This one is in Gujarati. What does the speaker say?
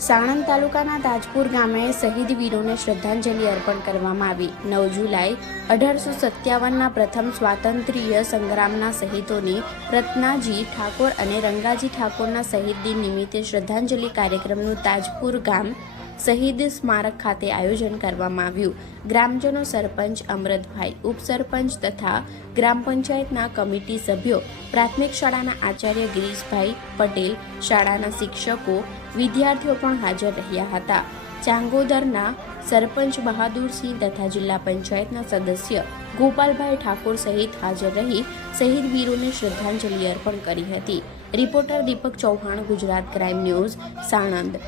સાણંદ તાલુકાના તાજપુર ગામે શહીદ વીરોને શ્રદ્ધાંજલિ અર્પણ કરવામાં આવી. નવ જુલાઈ, અઢારસો સત્યાવનના પ્રથમ સ્વાતંત્ર્ય સંગ્રામના શહીદોની રત્નાજી ઠાકોર અને રંગાજી ઠાકોરના શહીદ દિન નિમિત્તે શ્રદ્ધાંજલિ કાર્યક્રમનું તાજપુર ગામ શહીદ સ્મારક ખાતે આયોજન કરવામાં આવ્યું. ગ્રામજનો સરપંચ અમરતભાઈ, ઉપસરપંચ તથા ગ્રામ પંચાયતના કમિટી સભ્યો, પ્રાથમિક શાળાના આચાર્ય ગિરીશભાઈ પટેલ, શાળાના શિક્ષકો, વિદ્યાર્થીઓ પણ હાજર રહ્યા હતા. ચાંગોદરના સરપંચ બહાદુરસિંહ તથા જિલ્લા પંચાયતના સદસ્ય ગોપાલભાઈ ઠાકોર સહિત હાજર રહી શહીદ વીરોને શ્રદ્ધાંજલિ અર્પણ કરી હતી. Reporter Deepak Chauhan, Gujarat crime news, Sanand.